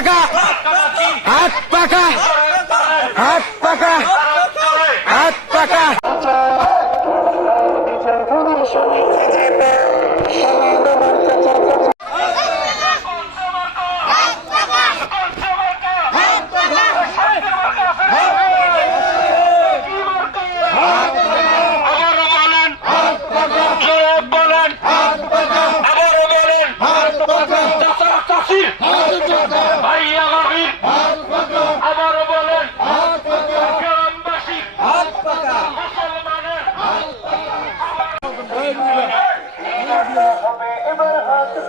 পাকা। হাত পাকা। হাত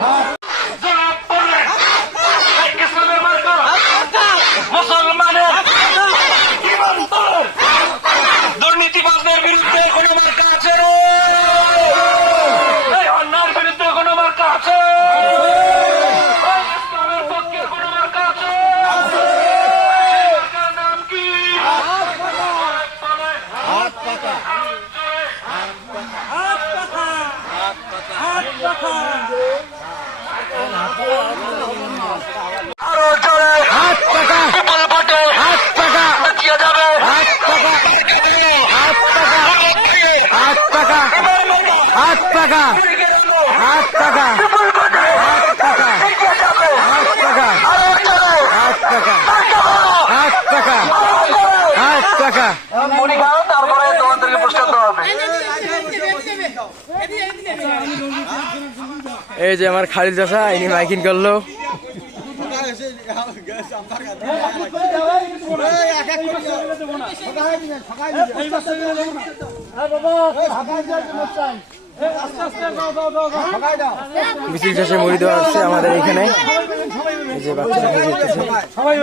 হাত আট টাকা আট টাকা আট টাকা আট টাকা আট টাকা আট টাকা আট টাকা মরিগাঁও তারপরে তোমাদেরকে পুরস্কার দেওয়া হবে এই যে আমার খালিদ চাষা ইনি মাইকিং করল মিছিল চাষে মরি দেওয়া আছে আমাদের এখানে সবাই